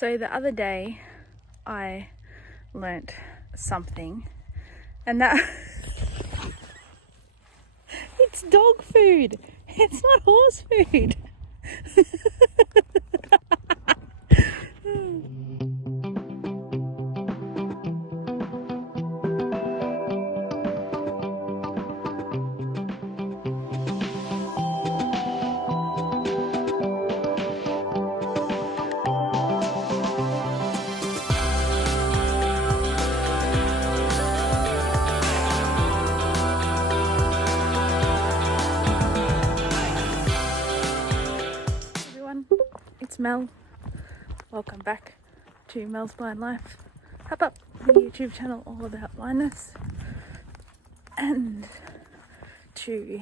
So the other day I learnt something, and that it's dog food. It's not horse food. It's Mel. Welcome back to Mel's Blind Life. Hop up, the YouTube channel all about blindness, and to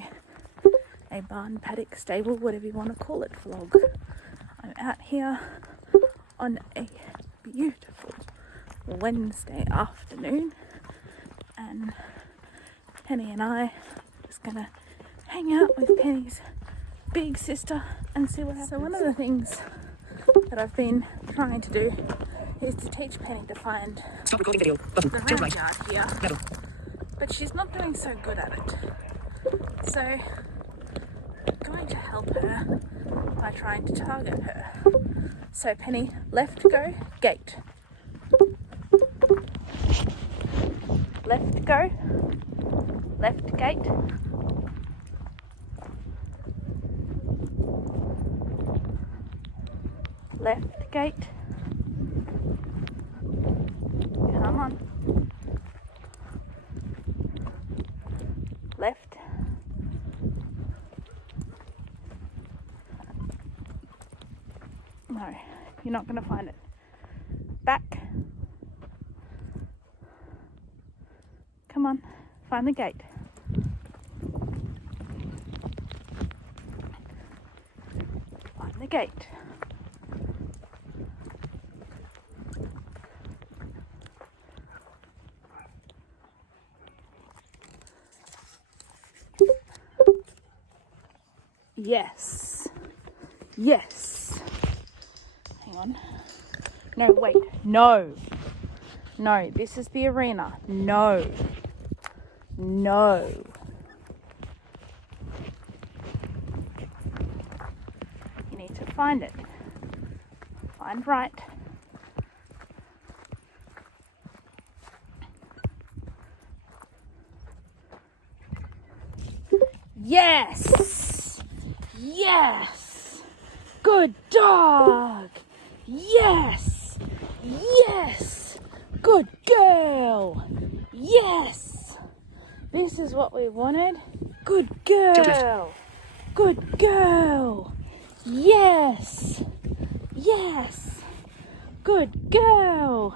a barn, paddock, stable, whatever you want to call it, vlog. I'm out here on a beautiful Wednesday afternoon, and Penny and I are just gonna hang out with Penny's big sister and see what happens. So one of the things that I've been trying to do is to teach Penny to find Stop recording video. Button. the Turn round right. yard here, Level. but she's not doing so good at it. So I'm going to help her by trying to target her. So Penny, left go, gate. Left go, left gate. Left gate. Come on. Left. No, you're not going to find it. Back. Come on, find the gate. Find the gate. Yes. Yes. Hang on. No, wait. No. No, this is the arena. No. No. You need to find it. Find right. Yes! Yes! Good dog! Yes! Yes! Good girl! Yes! This is what we wanted. Good girl! Good girl! Yes! Yes! Good girl!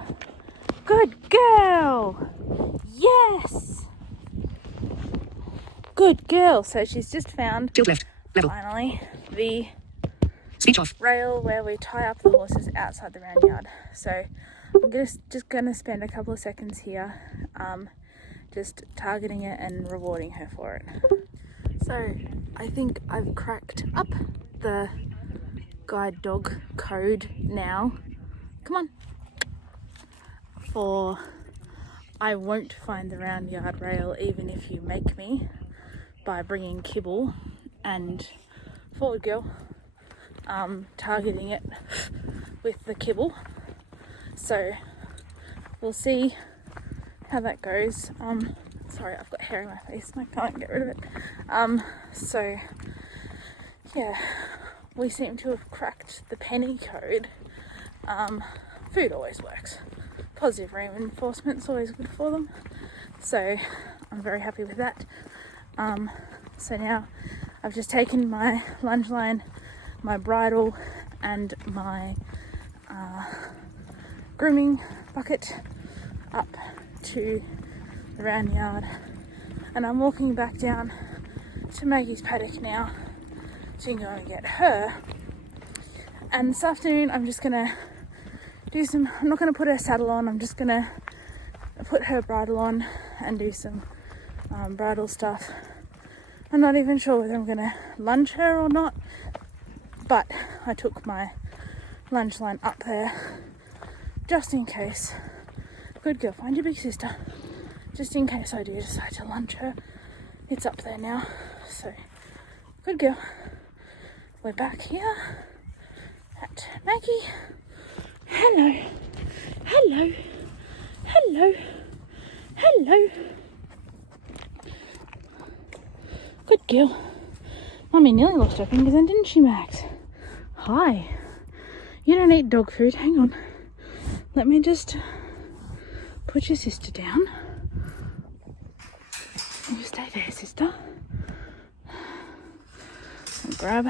Good girl! Yes! Good girl. So she's just found, Tilt left. Level. finally, the Speech off. rail where we tie up the horses outside the round yard. So I'm just gonna spend a couple of seconds here, just targeting it and rewarding her for it. So I think I've cracked up the guide dog code now. Come on. For I won't find the round yard rail even if you make me, by bringing kibble and forward girl, targeting it with the kibble. So we'll see how that goes. Sorry, I've got hair in my face and I can't get rid of it. So yeah, we seem to have cracked the penny code. Food always works. Positive reinforcement's always good for them. So I'm very happy with that. So now I've just taken my lunge line, my bridle and my grooming bucket up to the round yard, and I'm walking back down to Maggie's paddock now to go and get her. And this afternoon I'm just gonna do some, I'm not gonna put her saddle on, I'm just gonna put her bridle on and do some bridle stuff. I'm not even sure whether I'm gonna lunge her or not, but I took my lunge line up there just in case. Good girl, find your big sister. Just in case I do decide to lunge her. It's up there now, so good girl. We're back here at Maggie. Hello, hello, hello, hello. Good girl. Mummy nearly lost her fingers then, didn't she, Max? Hi. You don't eat dog food. Hang on. Let me just put your sister down. You stay there, sister. I'll grab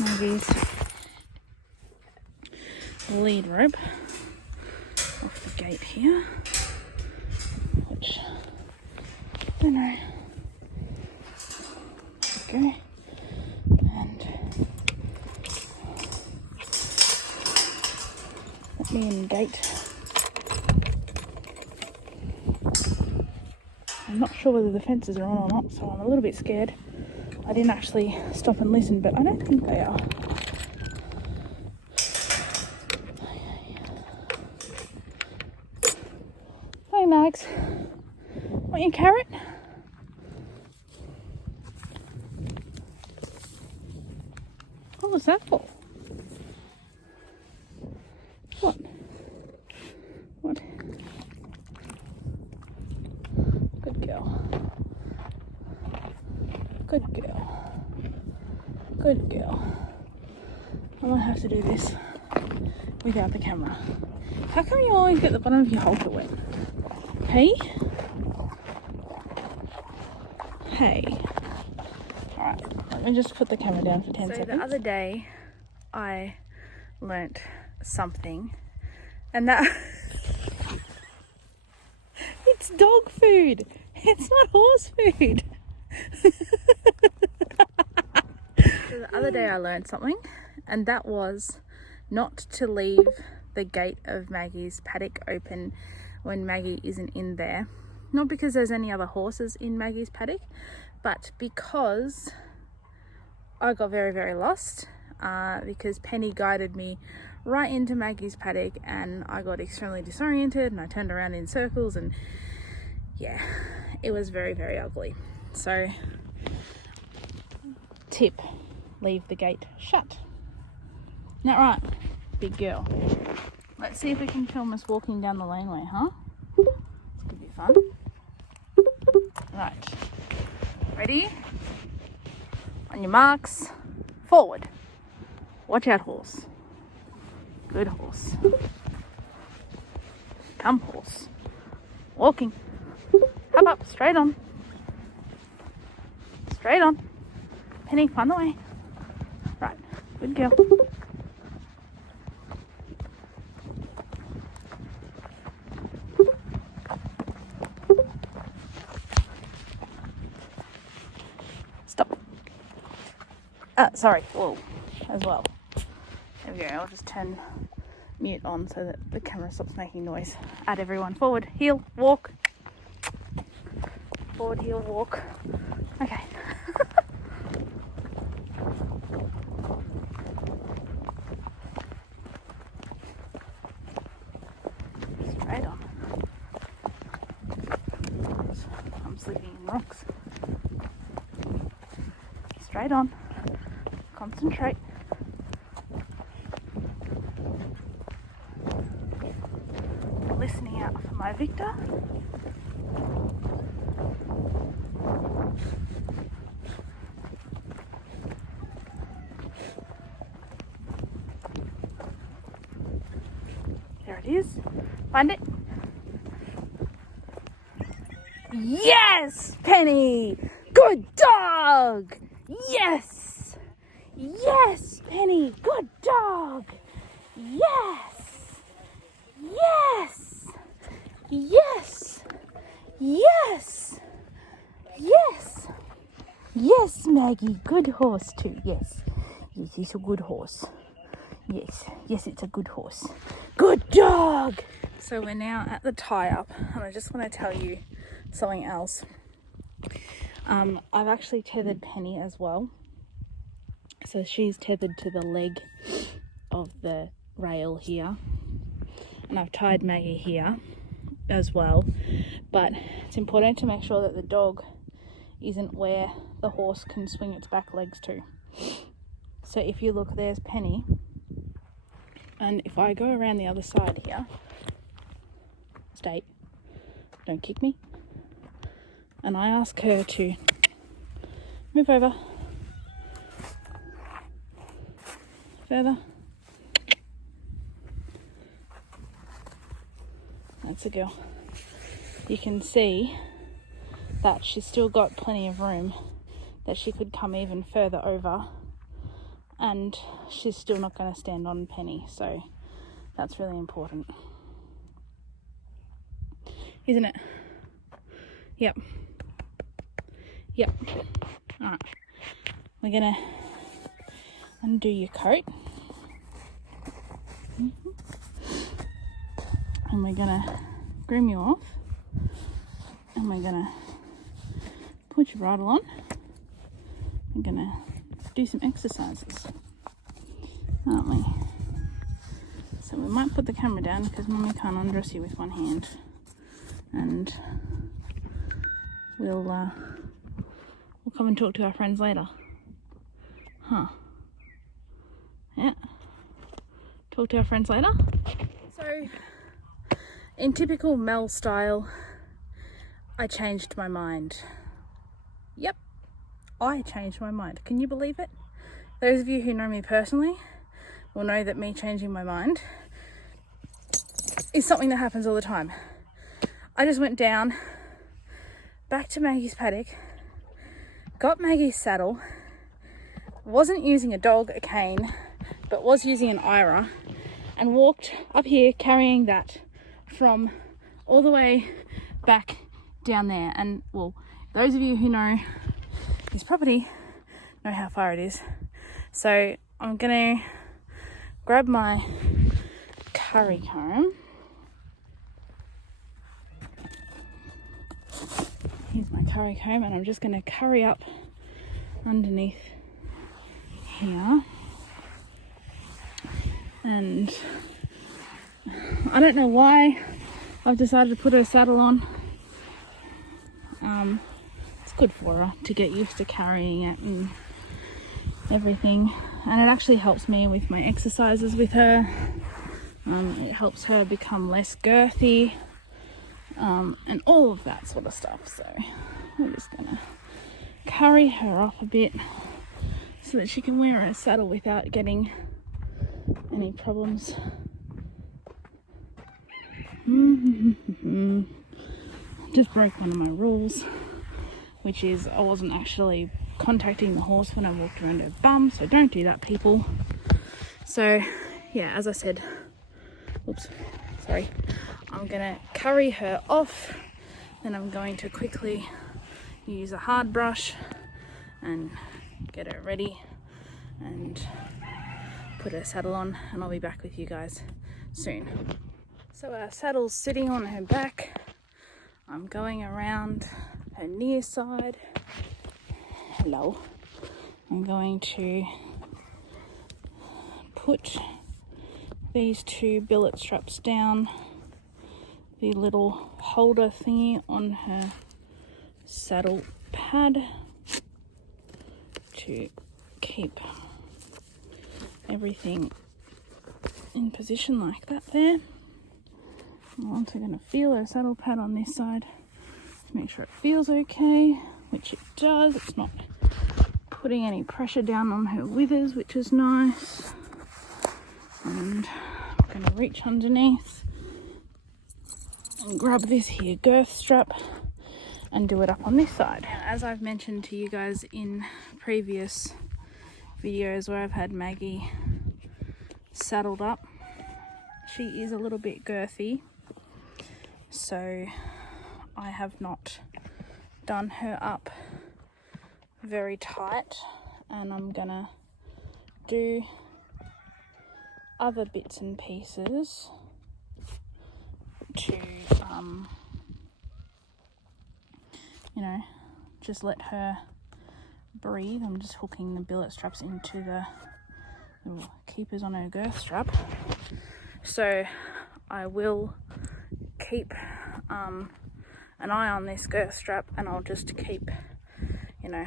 Maggie's lead rope off the gate here, which I don't know. Okay, and let me in gate. I'm not sure whether the fences are on or not, so I'm a little bit scared. I didn't actually stop and listen, but I don't think they are. Hey Max, want your carrot? What was that for? What? What? Good girl. Good girl. Good girl. I might have to do this without the camera. How come you always get the bottom of your halter wet? Hey? Hey. Alright, let me just put the camera down for 10 seconds. So the other day, I learnt something, and that it's dog food. It's not horse food. So the other day I learned something, and that was not to leave the gate of Maggie's paddock open when Maggie isn't in there. Not because there's any other horses in Maggie's paddock, but because I got very, very lost because Penny guided me right into Maggie's paddock and I got extremely disoriented and I turned around in circles and yeah, it was very, very ugly. So, tip, leave the gate shut. Not right, big girl. Let's see if we can film us walking down the laneway, huh? This could be fun. Right, ready? On your marks, forward. Watch out, horse. Good horse. Come, horse. Walking. Hop up, straight on. Straight on. Penny, find the way. Right, good girl. Stop. Sorry, whoa, as well. There we go, I'll just turn mute on so that the camera stops making noise. Add everyone forward, heel, walk. Forward, heel, walk. Okay. Straight on. I'm sleeping in rocks. Straight on. Concentrate. Listening out for my Victor. There it is. Find it. Yes, Penny! Good dog! Yes! Yes, Penny! Good dog! Yes! Yes! Yes! Yes! Yes! Yes, Maggie, good horse too, yes. Yes, he's a good horse. Yes, yes, it's a good horse. Good dog! So we're now at the tie-up, and I just want to tell you something else. I've actually tethered Penny as well. So she's tethered to the leg of the rail here. and I've tied Maggie here as well, but it's important to make sure that the dog isn't where the horse can swing its back legs to. So if you look, there's Penny, and if I go around the other side here, stay, don't kick me, and I ask her to move over, further, that's a girl. You can see that she's still got plenty of room, that she could come even further over, and she's still not going to stand on Penny, so that's really important, isn't it? Yep. Alright, we're gonna undo your coat, and we're gonna groom you off, and we're gonna put your bridle on. We're gonna do some exercises, aren't we? So we might put the camera down because Mummy can't undress you with one hand, and we'll come and talk to our friends later. Huh? Yeah. Talk to our friends later. So, in typical Mel style, I changed my mind. Yep, I changed my mind. Can you believe it? Those of you who know me personally will know that me changing my mind is something that happens all the time. I just went down, back to Maggie's paddock, got Maggie's saddle, wasn't using a cane, but was using an Ira, and walked up here carrying that from all the way back down there. And well, those of you who know this property know how far it is. So I'm gonna grab my curry comb. Here's my curry comb, and I'm just going to curry up underneath here. And I don't know why I've decided to put her saddle on. It's good for her to get used to carrying it and everything, and it actually helps me with my exercises with her. It helps her become less girthy, and all of that sort of stuff. So we're just gonna carry her up a bit so that she can wear her saddle without getting any problems. Just broke one of my rules, which is I wasn't actually contacting the horse when I walked around her bum, so don't do that, people. So yeah, as I said, I'm gonna curry her off, then I'm going to quickly use a hard brush and get her ready and put her saddle on, and I'll be back with you guys soon. So our saddle's sitting on her back. I'm going around her near side. Hello. I'm going to put these two billet straps down the little holder thingy on her saddle pad to keep everything in position like that there. I'm also going to feel her saddle pad on this side to make sure it feels okay, which it does. It's not putting any pressure down on her withers, which is nice. And I'm going to reach underneath and grab this here girth strap and do it up on this side. As I've mentioned to you guys in previous videos where I've had Maggie saddled up, she is a little bit girthy, so I have not done her up very tight, and I'm gonna do other bits and pieces to just let her breathe. I'm just hooking the billet straps into the little keepers on her girth strap. So I will keep an eye on this girth strap, and I'll just keep, you know,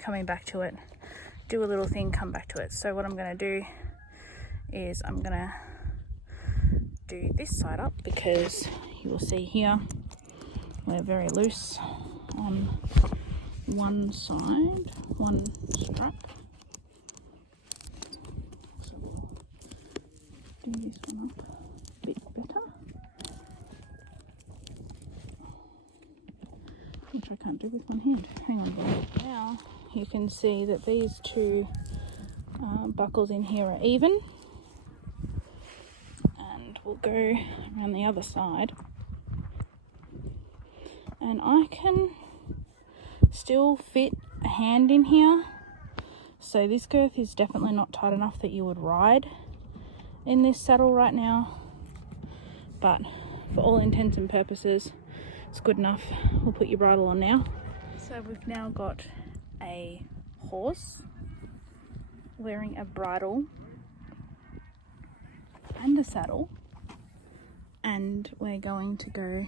coming back to it, do a little thing, come back to it. So what I'm going to do is I'm going to do this side up, because you will see here we're very loose on one side, one strap. So we'll do this one up a bit better, which I can't do with one hand. Hang on. Now you can see that these two buckles in here are even, and we'll go around the other side, and I can still fit a hand in here. So this girth is definitely not tight enough that you would ride in this saddle right now, but for all intents and purposes it's good enough. We'll put your bridle on now. So we've now got a horse wearing a bridle and a saddle, and we're going to go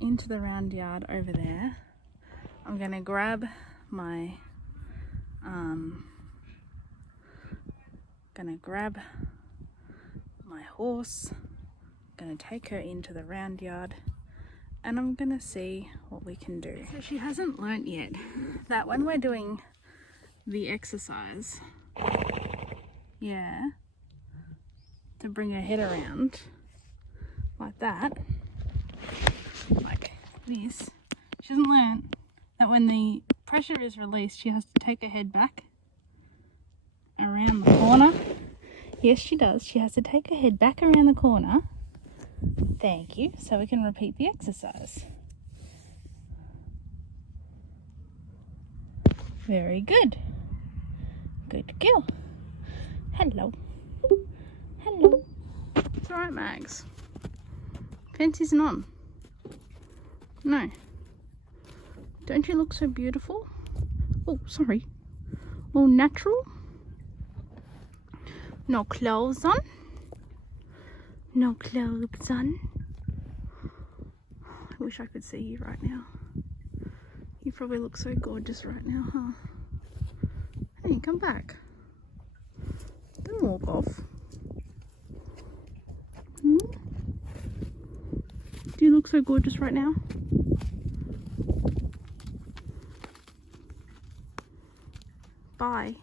into the round yard over there. I'm going to grab my horse, going to take her into the round yard, and I'm going to see what we can do. So she hasn't learnt yet that when we're doing the exercise, yeah, to bring her head around like that, like this, she hasn't learnt that when the pressure is released, she has to take her head back around the corner. Yes, she does. She has to take her head back around the corner. Thank you. So we can repeat the exercise. Very good. Good girl. Hello. Hello. It's alright, Mags. Fence isn't on. No. Don't you look so beautiful? Oh, sorry. All natural. No clothes on. No clothes on. I wish I could see you right now. You probably look so gorgeous right now, huh? Hey, come back. Don't walk off. Do you look so gorgeous right now? Bye.